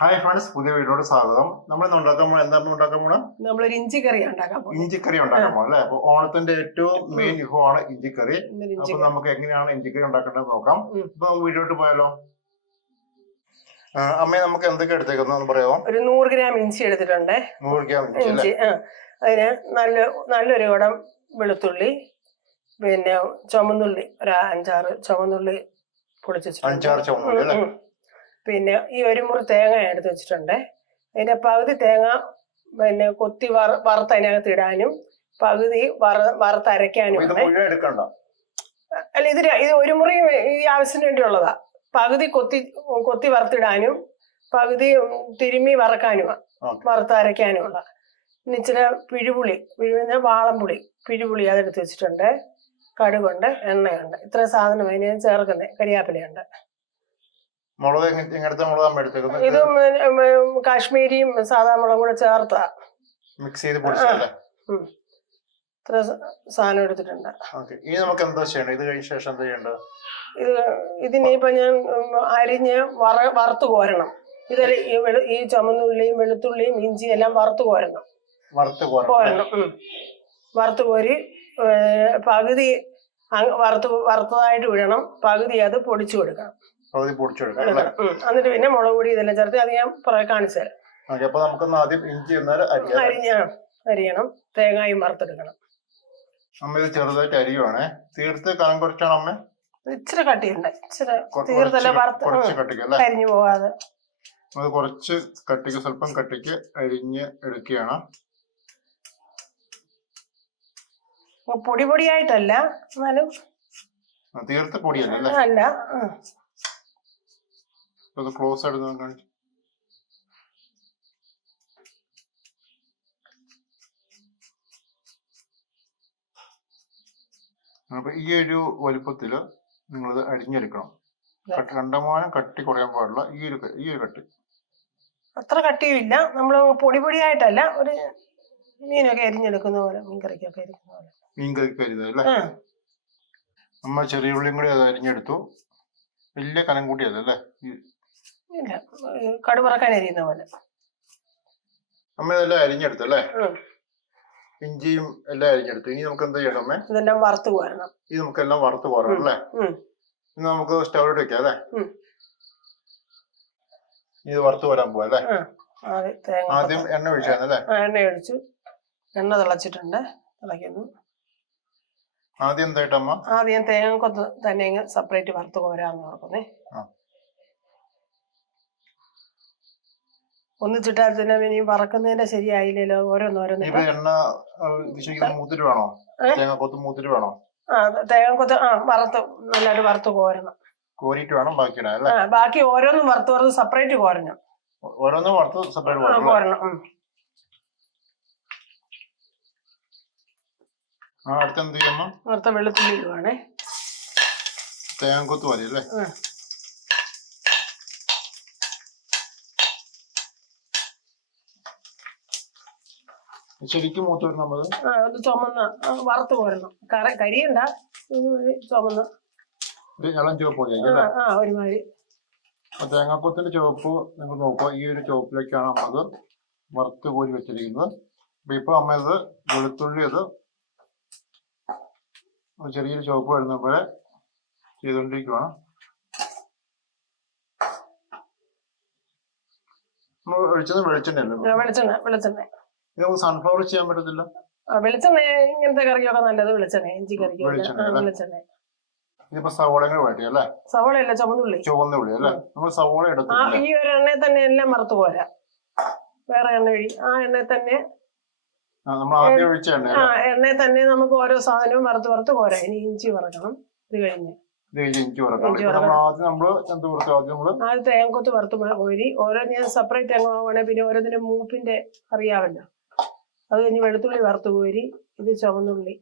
Hi friends പുതിയ വീഡിയോയുടെ സ്വാഗതം. നമ്മൾ ഇന്ന് ഉണ്ടാക്കാൻ പോണ എന്താണ് ഉണ്ടാക്കാൻ പോണ? നമ്മളൊരു ഇഞ്ചി കറി ഉണ്ടാക്കാൻ പോകുന്നത് ഇഞ്ചിക്കറി ഉണ്ടാക്കാൻ പോകണം അല്ലേ? അപ്പൊ ഓണത്തിന്റെ ഏറ്റവും മെയിൻ വിഭവമാണ് ഇഞ്ചിക്കറി. ഇഞ്ചി അപ്പൊ നമുക്ക് എങ്ങനെയാണ് ഇഞ്ചിക്കറി ഉണ്ടാക്കേണ്ടത് നോക്കാം. ഇപ്പൊ വീഡിയോട്ട് പോയാലോ? അമ്മ നമുക്ക് എന്തൊക്കെ എടുത്തേക്കുന്നു പറയാമോ? ഒരു നൂറ് ഗ്രാം ഇഞ്ചി എടുത്തിട്ടുണ്ട്. നൂറ് ഗ്രാം ഇഞ്ചി ഇഞ്ചി അതിന് നല്ല നല്ലൊരു കുടം വെളുത്തുള്ളി പിന്നെ ചുമന്നുള്ളി ഒരു അഞ്ചാറ് ചുമന്നുള്ളി പൊടിച്ചു. അഞ്ചാറ് ചുമന്നുള്ളി. പിന്നെ ഈ ഒരു മുറി തേങ്ങ എടുത്ത് വെച്ചിട്ടുണ്ട്. അതിന്റെ പകുതി തേങ്ങ പിന്നെ കൊത്തി വറ വറുത്ത് അതിനകത്ത് ഇടാനും പകുതി വറ. മുഴുവൻ എടുക്കണ്ട? അല്ല ഇത് ര- ഇത് ഒരു മുറി ഈ ആവശ്യത്തിന് വേണ്ടിയുള്ളതാ. പകുതി കൊത്തി കൊത്തി വറുത്തിടാനും പകുതി തിരുമ്മി വറക്കാനുമാണ് വറുത്ത് അരയ്ക്കാനുമുള്ള പിന്നെ ഇച്ചിരി പിഴുപുളി പിഴുന്ന വാളംപുളി പിഴുപുളി അതെടുത്ത് വെച്ചിട്ടുണ്ട്. കടുകുണ്ട് എണ്ണയുണ്ട്. ഇത്ര സാധനം അതിന് ചേർക്കുന്നത് കരിയാപ്പിലയുണ്ട്. മുളക് എങ്ങ- എങ്ങനത്തെ മുളക് അമ്മ എടുത്തേക്കുന്നത്. ഇതും കാശ്മീരിയും സാധാ മുളകും കൂടെ ചേർത്താ. മിക്സ് ചെയ്ത് പൊടിച്ചല്ലേ. ഇത്ര സാധനം എടുത്തിട്ടുണ്ട്. ഇനി നമുക്ക് എന്താ ചെയ്യണം? ഇത് കഴിഞ്ഞ ശേഷം എന്താ ചെയ്യേണ്ടത് ഇത് ഇതിനിപ്പോ ഞാൻ അരിഞ്ഞ് വറ വറുത്ത് കോരണം. ഇതിൽ ഈ വെളു ഈ ചുമന്നുള്ളിയും വെളുത്തുള്ളിയും ഇഞ്ചിയും എല്ലാം വറുത്ത് കോരണം. വറുത്ത് കോരണം വറുത്ത് കോരി പകുതി വറുത്ത് വറുത്തതായിട്ട് വിടണം പകുതി അത് പൊടിച്ചു കൊടുക്കണം. പകുതി പൊടിച്ചെടുക്കാം അല്ലേ. എന്നിട്ട് പിന്നെ മുളക് പൊടി ഇതെല്ലാം ചേർത്ത് അത് ഞാൻ പുറകെ കാണിച്ചു തരാം. ഓക്കെ അപ്പൊ നമുക്കൊന്ന് ആദ്യം ഇഞ്ചി എന്നാൽ അരിയാം അരിഞ്ഞ അരിയണം. തേങ്ങായും വറുത്തെടുക്കണം. അമ്മ ഇത് ചെറുതായിട്ട് അരിയുവാണേ. തീർത്ത് കനം കുറച്ചാണ് അമ്മ? ഇച്ചിരി കട്ടിയുണ്ട് ഇച്ചിരി തീർത്തല്ല കുറച്ച് വറുത്ത്. കട്ടിക്ക് അല്ലേ? കരിഞ്ഞു പോകാതെ അത് കുറച്ച് കട്ടിക്ക് സ്വല്പം കട്ടിക്ക് അരിഞ്ഞ് എടുക്കുകയാണ്. പൊടി പൊടിയായിട്ടല്ല എന്നാലും ആ, തീർത്ത പൊടിയല്ല അല്ലേ. ഇത് ക്ലോസ് ആയിട്ട് നമുക്ക് കാണിച്ചു. അപ്പൊ ഈ ഒരു വലുപ്പത്തിൽ നിങ്ങളിത് അരിഞ്ഞെടുക്കണം. കട്ട് കണ്ടമാനം കട്ടി കുറയാൻ പാടില്ല. ഈ ഒരു ഈ ഒരു കട്ടി. അത്ര കട്ടിയുമില്ല. നമ്മൾ പൊടി പൊടിയായിട്ടല്ല ഒരു മീനൊക്കെ അരിഞ്ഞെടുക്കുന്ന പോലെ മീൻകറിക്കൊക്കെ അരിക്കുന്ന പോലെ. മീൻ കറിക്ക് അരിഞ്ഞത് അല്ലേ? ആ, ചെറിയ ഉള്ളിയും കൂടി അത് അരിഞ്ഞെടുത്തു. വലിയ കനം കൂട്ടിയതല്ലേ? ഇല്ല കടുവറക്കാൻ അരിയുന്ന പോലെ. അമ്മ ഇതെല്ലാം അരിഞ്ഞെടുത്തു അല്ലേ? ഉം. ഇഞ്ചിയും എല്ലാം അരിഞ്ഞെടുത്തു. ഇനി നമുക്ക് എന്താ ചെയ്യണം അമ്മേ? ഇതെല്ലാം വറുത്ത് കോരണം ഇത് നമുക്കെല്ലാം വറുത്ത് പോരണം അല്ലേ? ഉം. ഇനി നമുക്ക് സ്റ്റൗവിലോട്ട് വെക്കാം അല്ലേ? ഉം. ഇത് വറുത്ത് പോരാൻ പോവാ അല്ലേ? ആ, ആദ്യം തേങ്ങ ആദ്യം എണ്ണ ഒഴിച്ചാണ് അല്ലേ? ആ, എണ്ണ ഒഴിച്ചു. എണ്ണ തിളച്ചിട്ടുണ്ട്. തിളയ്ക്കുന്നു. ആദ്യം എന്തായിട്ട് അമ്മ? ആദ്യം തേങ്ങ കൊത്ത് തന്നെ സെപ്പറേറ്റ് വറുത്ത് കോരാന്ന് ഓർക്കുന്നേ. ആ. ഒന്നിച്ചിട്ടാൽ തന്നെ ഇനി വറക്കുന്നതിന്റെ ശരിയായില്ലല്ലോ ഓരോന്ന് ഓരോന്ന്. എണ്ണ ആ, ഇത് വേണോ? ഏ? തേങ്ങ കൊത്ത് വേണോ? ആ വറുത്ത് നല്ലതായിട്ട് വറുത്ത് കോരണം. കോരിട്ട് വേണം ബാക്കി ബാക്കി ഓരോന്നും വറുത്ത് വറുത്ത് സെപ്പറേറ്റ് കോരണം. ഓരോന്നും വറുത്ത് സെപ്പറേറ്റ് കോരണം അടുത്ത വെളുത്തുള്ളി ഇടുവാണേ. തേങ്ങ കൊത്ത് മതി അല്ലേ? ശരിക്കും മൂത്ത് വരണം ആ അത് ചുമന്ന. ആ, വറുത്ത് കോരണം കറ കരിയണ്ട. ഒരു ചുമന്ന. ഇളം ചുവപ്പ് മതി ആ അല്ലേ? ആ ഒരുമാതിരി. അപ്പൊ തേങ്ങാക്കൊത്തിന്റെ ചുവപ്പ് നിങ്ങൾ നോക്കുക. ഈ ഒരു ചുവപ്പിലേക്കാണ് നമ്മൾ വറുത്ത് കോരി വെച്ചിരിക്കുന്നത്. അപ്പൊ ഇപ്പൊ അമ്മ ഇത് വെളുത്തുള്ളി അത് ഒരു ചെറിയൊരു ചുവപ്പ് വരുന്ന പോലെ ചെയ്തുകൊണ്ടിരിക്കുവാണ് നമ്മൾ ഒഴിച്ചത് വെളിച്ചെണ്ണയല്ലേ? ആ, വെളിച്ചെണ്ണ വെളിച്ചെണ്ണ. നമുക്ക് സൺഫ്ലവർ ചെയ്യാൻ പറ്റത്തില്ല. വെളിച്ചെണ്ണ ഇങ്ങനത്തെ കറിക്കൊക്കെ നല്ലത് വെളിച്ചെണ്ണ ഇഞ്ചി കറിക്കൊക്കെ വെളിച്ചെണ്ണ അല്ലേ? ഇതിപ്പോ സവോള അല്ല? ചുവന്നുള്ളി. ചുവന്നുള്ളി അല്ലേ? നമ്മൾ സവോള ആ എടുത്തില്ല ഈ ഒരു എണ്ണയിൽ തന്നെ എല്ലാം മറത്തു പോരാ. വേറെ എണ്ണ വഴി ആ എണ്ണയിൽ തന്നെ ആ തന്നെ നമുക്ക് ഓരോ സാധനവും വറുത്ത് വറുത്ത് പോരാ. ഇനി ഇഞ്ചി വറക്കണം. ഇത് കഴിഞ്ഞ്. ആദ്യം തേങ്ങക്കൊത്ത് വറുത്ത് കോരി ഓരോ ഞാൻ സെപ്പറേറ്റ് തേങ്ങ പോകണേ പിന്നെ ഓരോന്നിന്റെ മൂപ്പിന്റെ അറിയാമല്ലോ അത് കഴിഞ്ഞ് വെളുത്തുള്ളി വറുത്ത് കോരി ഇത് ചുവന്നുള്ളി.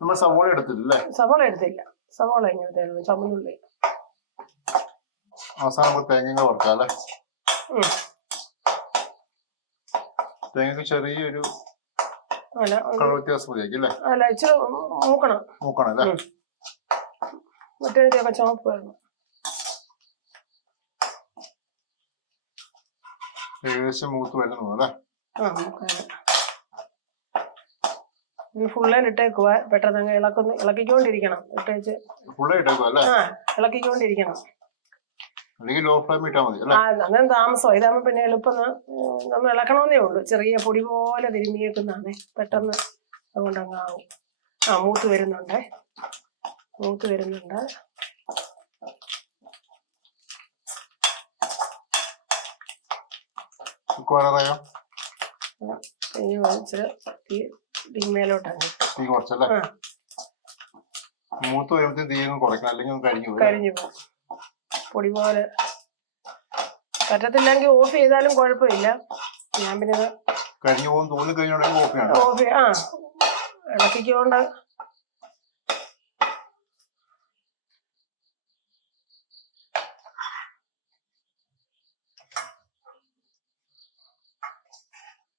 നമ്മൾ സവോള എടുത്തില്ല സവോള എടുത്തില്ല. സവോള എങ്ങനത്തെ? ചുമന്നുള്ളി അവസാനം നമുക്ക് തേങ്ങ വറുക്കാം അല്ലേ. തേങ്ങക്ക് ചെറിയൊരു അല്ല കളർ വ്യത്യാസം മതിയായിരിക്കും അല്ലേ? അല്ല ഇച്ചിരി മൂക്കണം. നോക്കണം അല്ലേ? ഉം. മറ്റേതിന്റെയൊക്കെ ചുമപ്പ് വരണം. ഏകദേശം മൂത്ത് വരുന്നു അല്ലേ? ആ ഫുള്ളേൽ ഇട്ടേക്കുക പെട്ടെന്ന് അങ്ങ് ഇളക്കുന്നു ഇളക്കിക്കൊണ്ടിരിക്കണം. ഇട്ടേച്ച്. ആ ഇളക്കിക്കൊണ്ടിരിക്കണം. അങ്ങനെ താമസം. ഇതാകുമ്പോ പിന്നെ എളുപ്പം നമ്മൾ ഇളക്കണമെന്നേ ഉള്ളൂ. ചെറിയ പൊടി പോലെ തിരുമ്മിയേക്കുന്നതാണേ. പെട്ടെന്ന് അതുകൊണ്ട് അങ്ങ് ആവും. ആ മൂത്ത് വരുന്നുണ്ട്. മൂത്ത് വരുന്നുണ്ട്. ഇച്ചിരി തീ കുറച്ചല്ലേ? ആ. മൂത്ത് വരുമ്പോഴത്തേക്കും തീ ഒന്ന് കുറയ്ക്കണം. അല്ലെങ്കിൽ ഒന്ന് കരിഞ്ഞു പോകും കരിഞ്ഞു പോകും പൊടി പോലെ. പറ്റത്തില്ലെങ്കിൽ ഓഫ് ചെയ്താലും കുഴപ്പമില്ല. ഞാൻ പിന്നെ ഇത് കരിഞ്ഞു പോകും. തോന്നി കഴിഞ്ഞുണ്ടെങ്കിൽ ഓഫ് ചെയ്യണം. ഓഫ് ആ. ഇളക്കിക്കൊണ്ട്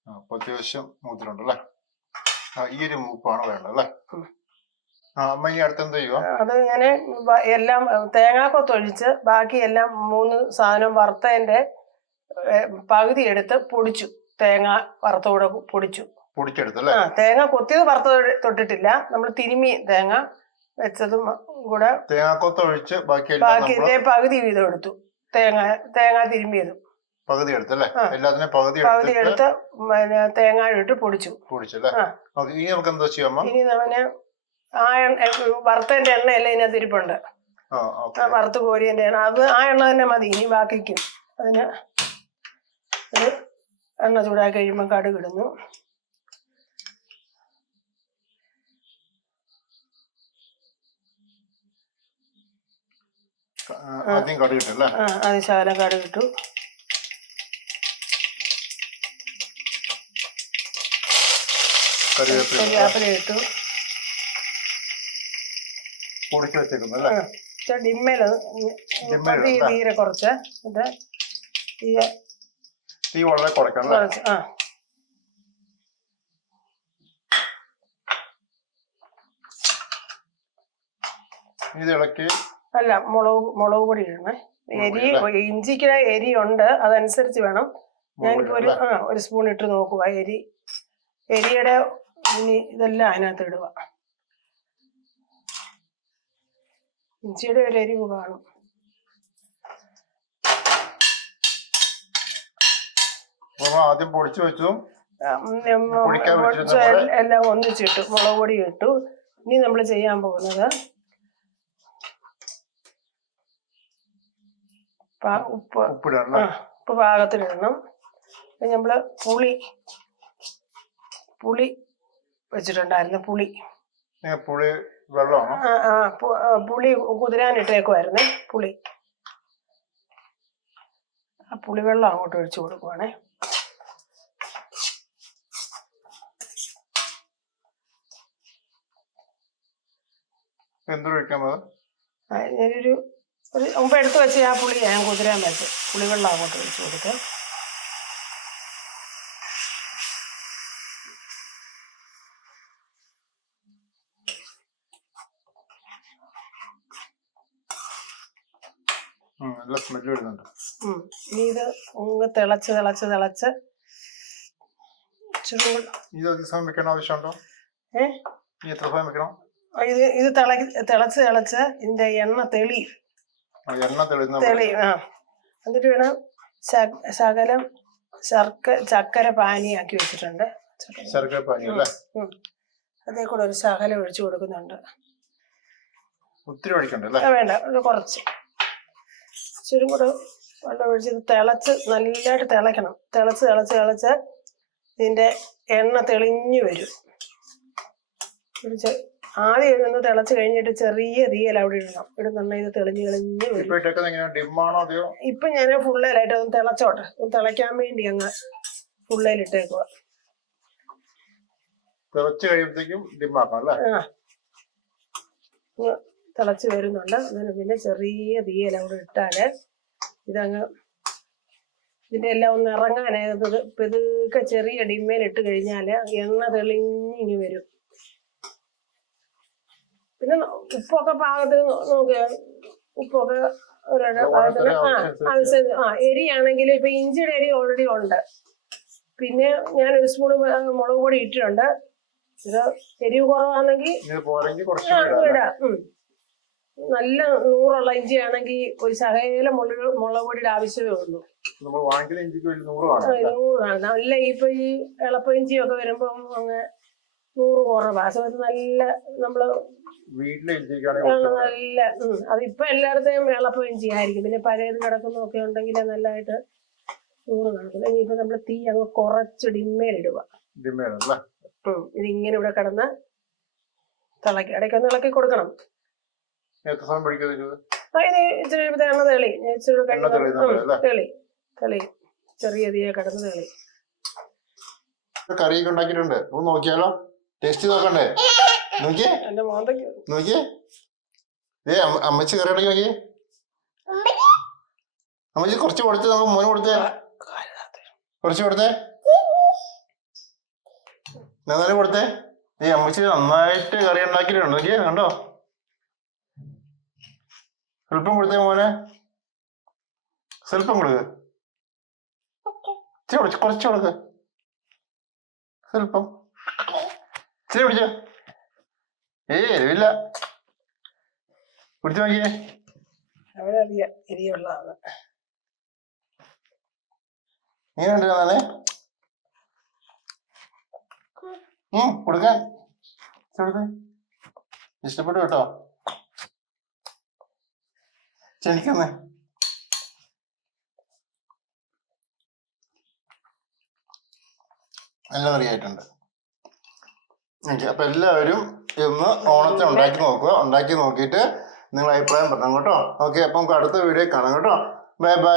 അപ്പൊ അത്യാവശ്യം ആ ഈ ഒരു മൂപ്പാണ് വേണ്ടത് അല്ലേ? ആ അമ്മ ഇനി അടുത്ത് എന്ത് ചെയ്യുക അത് എല്ലാം തേങ്ങാക്കൊത്തൊഴിച്ച് ബാക്കി എല്ലാം മൂന്ന് സാധനം വറുത്തതിന്റെ പകുതി എടുത്ത് പൊടിച്ചു. തേങ്ങ വറുത്തോടെ പൊടിച്ചു. പൊടിച്ചെടുത്തല്ലേ ആ തേങ്ങ കൊത്തിയത് വറുത്ത തൊട്ടിട്ടില്ല. നമ്മൾ തിരുമി തേങ്ങ വെച്ചതും കൂടെ തേങ്ങാക്കൊത്ത് ഒഴിച്ച് ബാക്കിയെല്ലാം ബാക്കി ഇതേ പകുതി വീതം എടുത്തു. തേങ്ങ തേങ്ങ തിരുമിയതും പകുതി എടുത്തല്ലേ. എല്ലാത്തിനും പകുതി പകുതി എടുത്ത് പിന്നെ തേങ്ങ ഇട്ട് പൊടിച്ചു. പൊടിച്ചു അല്ലേ ഇനി നമുക്ക് എന്താ ചെയ്യാം ഇനി അവന് ആ എണ്ണ വറുത്തതിന്റെ എണ്ണയല്ല ഇതിനകത്ത് ഇരിപ്പുണ്ട്? ആ വറുത്ത് കോരിയതിന്റെ എണ്ണ. അത് ആ എണ്ണ തന്നെ മതി. ഇനി ബാക്കിക്കും. അതിന് ഒരു എണ്ണ ചൂടാക്കി കഴിയുമ്പോൾ കടുക് ഇടുന്നു. ആദ്യം കടുക് ഇട്ടല്ലേ? ആ അത് ശകലം കടുക് കറിവേപ്പില ഇട്ടു. പൊടിച്ച് വെച്ചേക്കുന്നു അല്ലേ? ഡിമ്മേൽ. തീരെ കുറച്ച്. ഇത് തീ വളരെ കുറയ്ക്കണം കുറച്ച് ആ. ഇത് ഇളക്കി അല്ല മുളക് മുളക് പൊടി ഇടണേ എരി ഇഞ്ചിക്ക് എരി ഉണ്ട് അതനുസരിച്ച് വേണം. ഞാനിപ്പോ ഒരു ആ ഒരു സ്പൂൺ ഇട്ട് നോക്കുക എരി. എരിയുടെ ഇനി ഇതെല്ലാം അതിനകത്ത് ഇടുക. ഇഞ്ചിയുടെ ഒരു എരിവ് കാണും. ആദ്യം പൊടിച്ചു വെച്ചു. എല്ലാം- ഒന്നിച്ചിട്ടു മുളക് പൊടി ഇട്ടു. ഇനി നമ്മൾ ചെയ്യാൻ പോകുന്നത് ഉപ്പ്. ഉപ്പ് പാകത്തിനിടണം പിന്നെ നമ്മൾ പുളി പുളി വെച്ചിട്ടുണ്ടായിരുന്നു പുളി. പുളി വെള്ളമാണോ? പുളി കുതിരാനിട്ടേക്കുമായിരുന്നേ പുളി. ആ പുളിവെള്ളം അങ്ങോട്ട് ഒഴിച്ചു കൊടുക്കുവാണേ. ഞാനൊരു ഒരു മുമ്പ് എടുത്തു വെച്ച് ആ പുളി ഞാൻ കുതിരാൻ വെച്ച് പുളിവെള്ളം അങ്ങോട്ട് ഒഴിച്ചു കൊടുക്കാം നല്ല സ്മെല്ല് വരുന്നുണ്ട് ഉം. ഇനി ഇത് ഒന്ന് തിളച്ച് തിളച്ച് തിളച്ച്. ഇത് അധിക സമയം വെക്കേണ്ട ആവശ്യമുണ്ടോ? ഏ? ഇനി എത്ര സമയം വെക്കണം? ആ, ഇത് ഇത് തിള തിളച്ച് തിളച്ച് ഇതിന്റെ എണ്ണ തെളി. എണ്ണ തെളിയുന്ന തെളി ആ. എന്നിട്ട് വേണം ശക- ശകലം ശർക്ക ചക്കര പാനിയാക്കി വെച്ചിട്ടുണ്ട്. ചക്കര. ശർക്കര പാനി അല്ലേ? ഉം. അതേ കൂടെ ഒരു ശകലം ഒഴിച്ചു കൊടുക്കുന്നുണ്ട്. ഒത്തിരി ഒഴിക്കണ്ടല്ലേ വേണ്ട കുറച്ച്. ഇച്ചിരി കൂടെ വെള്ളം ഒഴിച്ച് ഇത് തിളച്ച് നല്ലതായിട്ട് തിളയ്ക്കണം. തിളച്ച് തിളച്ച് തിളച്ച് ഇതിന്റെ എണ്ണ തെളിഞ്ഞു വരും. ആദ്യം ഒന്ന് തിളച്ച് കഴിഞ്ഞിട്ട് ചെറിയ തീയൽ അവിടെ ഇടണം. ഇടുന്നുണ്ടെങ്കിൽ ഇത് തെളിഞ്ഞ് തെളിഞ്ഞ് വരും. ഇപ്പൊ ഞാൻ ഫുള്ളേലായിട്ട് ഒന്ന് തിളച്ചോട്ടെ. ഒന്ന് തിളയ്ക്കാൻ വേണ്ടി അങ്ങ് ഫുള്ളേലിട്ടേക്കുക തിളച്ച് കഴിയുമ്പോഴത്തേക്കും ഡിമ്മാക്കാം അല്ലേ? തിളച്ച് വരുന്നുണ്ട്. അതിന് പിന്നെ ചെറിയ തീയൽ കൂടെ ഇട്ടാൽ ഇതങ്ങ് ഇതിന്റെ എല്ലാം ഒന്ന് ഇറങ്ങാനായത് പെതുക്കെ ചെറിയ ഇട്ട് കഴിഞ്ഞാൽ എണ്ണ തെളിഞ്ഞിങ്ങി വരും. പിന്നെ ഉപ്പൊക്കെ പാകത്തിന് നോക്കുക ഉപ്പൊക്കെ പാകത്തിന് ആ ആ എരിയാണെങ്കിൽ ഇപ്പൊ ഇഞ്ചിയുടെ എരി ഓൾറെഡി ഉണ്ട്. പിന്നെ ഞാൻ ഒരു സ്പൂൺ മുളക് പൊടി ഇട്ടിട്ടുണ്ട്. ഇത് എരിവ് കുറവാണെങ്കിൽ ഇടാം. നല്ല നൂറുള്ള ഇഞ്ചി ആണെങ്കിൽ ഒരു ശകല മുളക് മുളക് പൊടിയുടെ ആവശ്യമേ ഉള്ളൂ. നമ്മൾ നല്ല ഇപ്പൊ ഈ എളപ്പ ഇഞ്ചിയൊക്കെ വരുമ്പോ അങ്ങ് നൂറ് കുറവാ. സമയത്ത് നല്ല നമ്മൾ നല്ല അത് അതിപ്പോ എല്ലായിടത്തെയും എളപ്പ ഇഞ്ചി ആയിരിക്കും. പിന്നെ പഴയത് കിടക്കുന്നൊക്കെ ഉണ്ടെങ്കിൽ നല്ലതായിട്ട് നൂറ് കണക്കില്ല ഇനിയിപ്പോ നമ്മൾ തീ അങ്ങ് കുറച്ച് ഡിമ്മേലിടുക ഇതിങ്ങനെ ഇവിടെ കിടന്ന് തിളക്കി ഇടയ്ക്കൊന്ന് ഇളക്കി കൊടുക്കണം. എത്ര സമയം പിടിക്കും ഇത്? ആ, ഇനി ഇച്ചിരി എണ്ണ തെളി ഇച്ചിരി തെളി തെളി ചെറിയ തീയെ കിടന്ന് തെളി കറിയൊക്കെ ഉണ്ടാക്കിയിട്ടുണ്ട്. ഒന്ന് നോക്കിയാലോ? ടേസ്റ്റ് നോക്കണ്ടേ? നോക്കിയേ? നോക്കിയേ? ഏ അമ്മച്ചി കറി ഉണ്ടാക്കി നോക്കിയേ? അമ്മച്ചി? കുറച്ച് കൊടുത്ത് നമുക്ക് മോന് കൊടുത്തേ. കുറച്ച് കൊടുത്തേ. എന്നാലും കൊടുത്തേ. ഈ അമ്മച്ചി നന്നായിട്ട് കറി ഉണ്ടാക്കിയിട്ടുണ്ട്. നോക്കിയേ കണ്ടോ? സ്വല്പം കൊടുത്തേ മോനെ. സ്വല്പം കൊടുക്ക്. ഇച്ചിരി കുറച്ച് കുറച്ച് കൊടുക്ക്. സ്വല്പം. ഇച്ചിരി പിടിച്ചോ. ഏയ് എരിവില്ല. കുടിച്ചു നോക്കിയേ. അവരറിയാം എരിയുള്ളതാണ് എങ്ങനെയുണ്ട് കാണാനേ ഉം കൊടുക്കാൻ കൊടുക്ക്. ഇഷ്ടപ്പെട്ടു കേട്ടോ. ക്ഷണിക്കുന്നേ നല്ല കറിയായിട്ടുണ്ട് ഓക്കെ അപ്പൊ എല്ലാവരും ഇന്ന് ഓണത്തിന് ഉണ്ടാക്കി നോക്കുക. ഉണ്ടാക്കി നോക്കിയിട്ട് നിങ്ങൾ അഭിപ്രായം പറഞ്ഞു കേട്ടോ. ഓക്കെ അപ്പൊ നമുക്ക് അടുത്ത വീഡിയോ കാണാം കേട്ടോ. Bye bye.